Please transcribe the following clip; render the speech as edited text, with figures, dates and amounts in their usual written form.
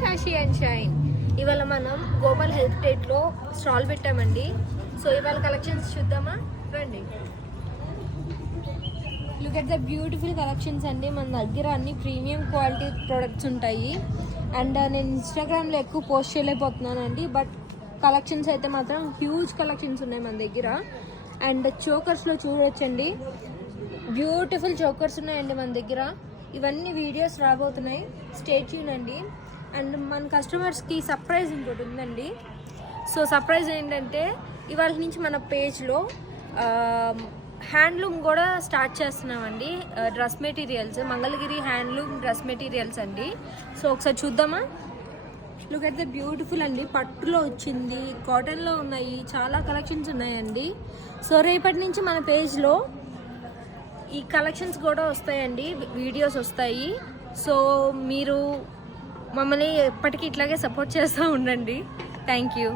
షాషి and shine. ఇవాళ మనం Gopal health టేట్లో stall పెట్టామండి. సో ఇవాళ కలెక్షన్స్ చూద్దామా, రండి. Look at the beautiful collections అండి. మన దగ్గర అన్ని ప్రీమియం క్వాలిటీ ప్రొడక్ట్స్ ఉంటాయి. అండ్ నేను ఇన్స్టాగ్రామ్లో ఎక్కువ పోస్ట్ చేయలేకపోతున్నానండి, బట్ కలెక్షన్స్ అయితే మాత్రం హ్యూజ్ కలెక్షన్స్ ఉన్నాయి మన దగ్గర. అండ్ చోకర్స్లో చూడొచ్చండి, బ్యూటిఫుల్ చోకర్స్ ఉన్నాయండి మన దగ్గర. ఇవన్నీ వీడియోస్ రాబోతున్నాయి, స్టే ట్యూన్ అండి. అండ్ మన కస్టమర్స్కి సర్ప్రైజ్ ఇంకోటి ఉందండి. సో సర్ప్రైజ్ ఏంటంటే ఇవాళ నుంచి మన పేజ్లో హ్యాండ్లూమ్ కూడా స్టార్ట్ చేస్తున్నామండి. Dress materials, Mangalagiri handloom dress materials అండి. సో ఒకసారి చూద్దామా. లుక్ ఎట్ ద బ్యూటిఫుల్ అండి, పట్టులో వచ్చింది, కాటన్లో ఉన్నాయి, చాలా కలెక్షన్స్ ఉన్నాయండి. సో రేపటి నుంచి మన పేజ్లో ఈ కలెక్షన్స్ కూడా వస్తాయండి, వీడియోస్ వస్తాయి. సో మీరు మమ్మల్ని ఎప్పటికీ ఇట్లాగే సపోర్ట్ చేస్తూ ఉండండి. Thank you.